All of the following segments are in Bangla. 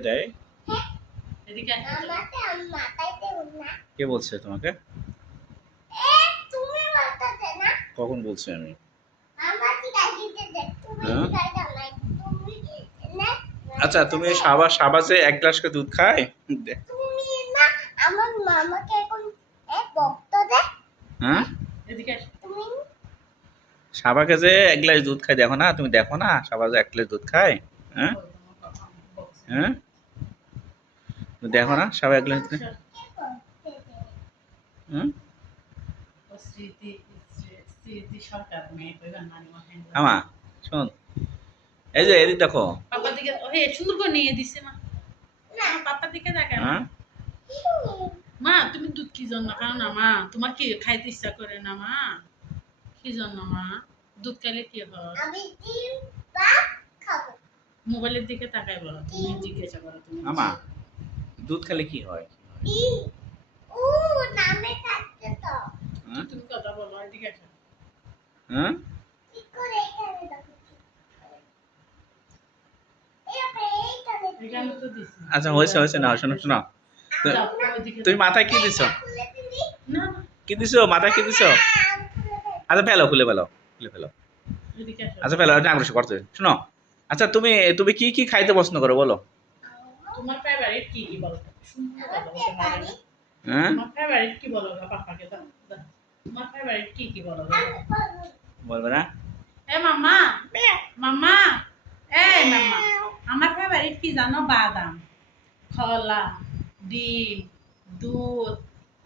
দেয় কে বলছে তোমাকে? এ তুমি বলতে না? কখন বলছি আমি? হ্যাঁ? আচ্ছা তুমি সাবা সাবাজে এক গ্লাস করে দুধ খায়? তুমি না আমার মামাকে এখন এক বক্ত দে। হ্যাঁ? এদিকে তুমি? সাবাকে যে এক গ্লাস দুধ খায় দেখো না তুমি দেখো না সাবাজে এক গ্লাস দুধ খায়? হ্যাঁ? হ্যাঁ? দেখো না সাবা এক। আমা শোন। এই যে এদিক দেখো। পাপার দিকে হে সুন্দর করে নিয়ে দিছে মা পাপার দিকে দেখে হ্যাঁ? মা তুমি দুধ কি জন্য খাও না মা? তোমার কি খাইতে ইচ্ছা করে না মা? কি জন্য মা? দুধ খাইলে কি হয়? আমি ডিম বা খাব। মোবাইলের দিকে তাকাই বলো তুমি জিজ্ঞাসা করো তুমি আমা দুধ খেলে কি হয়? ডিম ও নামে থাকতে তো। হ্যাঁ? হ্যাঁ? আচ্ছা হয়েছে হয়েছে। না শোনো শোনো। ওইদিকে তুমি মাথায় কি দিছো? না না। কি দিছো? মাথায় কি দিছো? আচ্ছা ফেলো খুলে ফেলো খুলে ফেলো। আচ্ছা ফেলো এটা আগ্রহ করতে। শোনো। আচ্ছা তুমি তুমি কি কি খাইতে পছন্দ করো বলো। তোমার ফেভারিট কি কি বলো? না। হ্যাঁ? তোমার ফেভারিট কি বলো গো পাপাকে দাও দাও। তোমার ফেভারিট কি কি বলো? বলবে। না? এ মাম্মা মাম্মা এই মাম্মা আমার ফেভারিট কি জানো? বাদাম খলা ডিম দুধ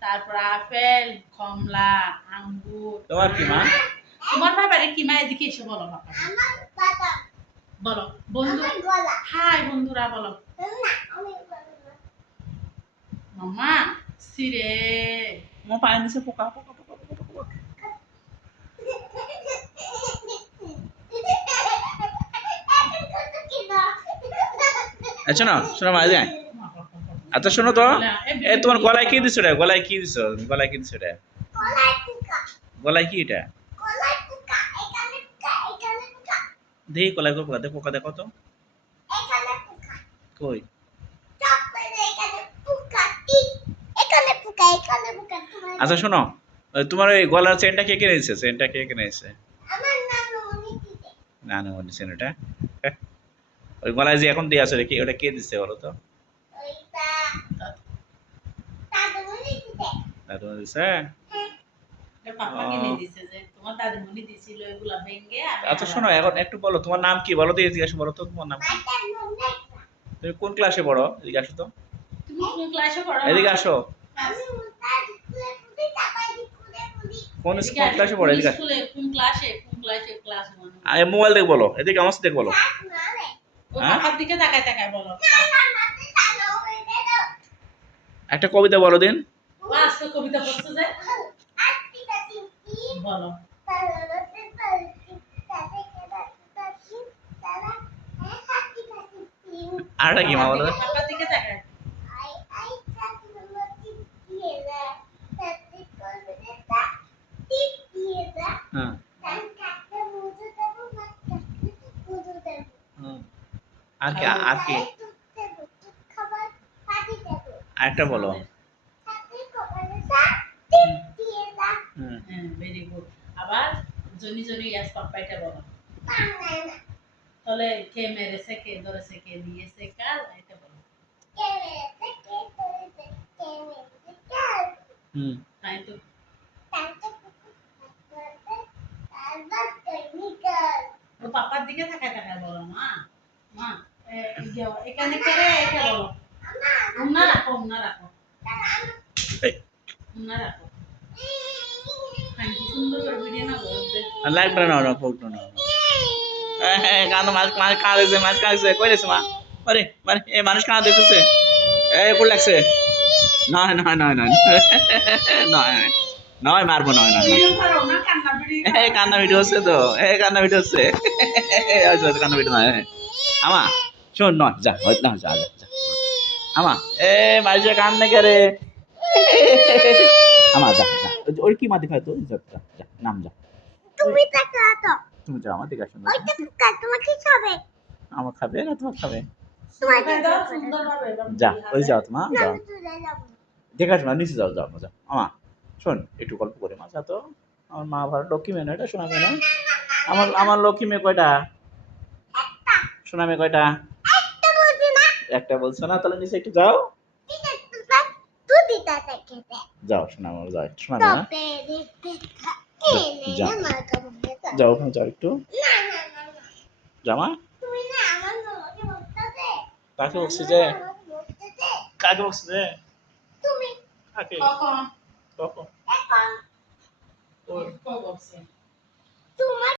তারপর আপেল কমলা আঙ্গুর। তোমার কি মা? তোমার ফেভারিট কি মা? এদিকে এসে বলো বাবা বলো বন্ধু হাই বন্ধুরা বলো। না না। মাম্মা সিরে মো পায়ে নিচে পোকা পোকা পোকা পোকা পোকা আচ্ছা না শোনো মা আচ্ছা শোনো তো। এ তোমার গলায় কি দিছো রে? গলায় কি দিছো? গলায় কি দিছো রে? গলায় কি এটা? দেখি গলায় পোকা দেখো পোকা দেখো তো। কই চপ্পলে এখানে পোকা টিক এখানে পোকা এখানে পোকা তোমার আচ্ছা শোনো। তোমার ওই গলার চেনটা কে কিনে দিছে চেনটা কে কিনে দিছে নানু উনি দিতে না না ওই গলায় যে এখন দিয়ে আছে কি ওটা কে দিছে বলো তো? দাদু উনি দিতে দাদু দিছে পাপা কিনে দিছে যে তোমার দাদিমণি দিছিল এগুলা ভেঙে আমি আচ্ছা শোনো এখন একটু বলো তোমার নাম কি? বলো তো জিজ্ঞাসা বলো তো তোমার নাম কি? তুমি কোন ক্লাসে পড়ো? এদিকে আসো তো। তুমি কোন ক্লাসে পড়ো? এদিকে আসো। কোন কোন ক্লাসে পড়ো এদিকে কোন ক্লাসে কোন ক্লাসে ক্লাস আরে মোবাইল দেখ বলো এদিকে আমার সাথে দেখ বলো। কাজ না রে ও হ্যাঁ? দিকে তাকায় তাকায় বলো। একটা কবিতা বলো দিন। আজকে কবিতা পড়তে যায় বলো। তালতে পালতি তাতে কেদা তাতি তারা হ্যাঁ হাতি কাটি কি মা বলো? দিকে তাকায়। আর কি আর কি? আরেকটা বলো। তাতে করবে তা টিপ দিয়ে দা হুম। ভেরি গুড আবার জনি জনি ইয়াস পাপ্পাইটা বলো। তাহলে কে মেরেছে কে ধরেছে কে দিয়েছে কাল এটা বলো। কেমেতে কে তোরে কেমেতে কাল হুম। তাই তো। তাতে করতে তারপর কেমিক্যাল ও পাপার দিকে তাকায় তাকায় বলো মা। মা এ- এখানে এটা বলো রাখো রাখো রাখো করে না না না না হ্যাঁ কাঁদো মাছ মাছ কাঁদা মাছ কাঁদা দেখছে কই দেখছে মা আরে মানে এ মানুষ কাঁদা দেখতেছে এই কোন লাগছে নয় নয় নয় নয় নয় নয় মারবো নয় নয় নয়। না কান্না ভিডিও এই কান্না ভিডিও হচ্ছে তো এই কান্না ভিডিও হচ্ছে হচ্ছে, কান্না ভিডিও নয় আমা শোন নয় যা হয় না যা যা যা। আমা এ মাঝে কান্না করে। আমা যা যা ওর কি মা দেখায় তো? যা যা যা নাম যা। তুমি তো। তুমি যাও আমার দিকে আসো তোমার কি খাবে? আমার খাবে না তোমার খাবে? যা ওই যাও তোমা যাও। না। দেখে আসবে না। নিচে যাও যাও যা আমা শোন, একটু গল্প করে মা তো আমার মা ভালো লক্ষ্মী মেয়ে এটা শোনা মেয়ে আমার আমার লক্ষ্মী মেয়ে কয়টা? শোনা মেয়ে কয়টা? একটা বলছি না একটা তাহলে নিচে একটু যাও। যাও শোনা আমার যাও শোনা মেয়ে না যাও। ওখানে যাও একটু। জামা কাকে বলছি যে? কাকে বলছি যে? কাকে? কখন তোমার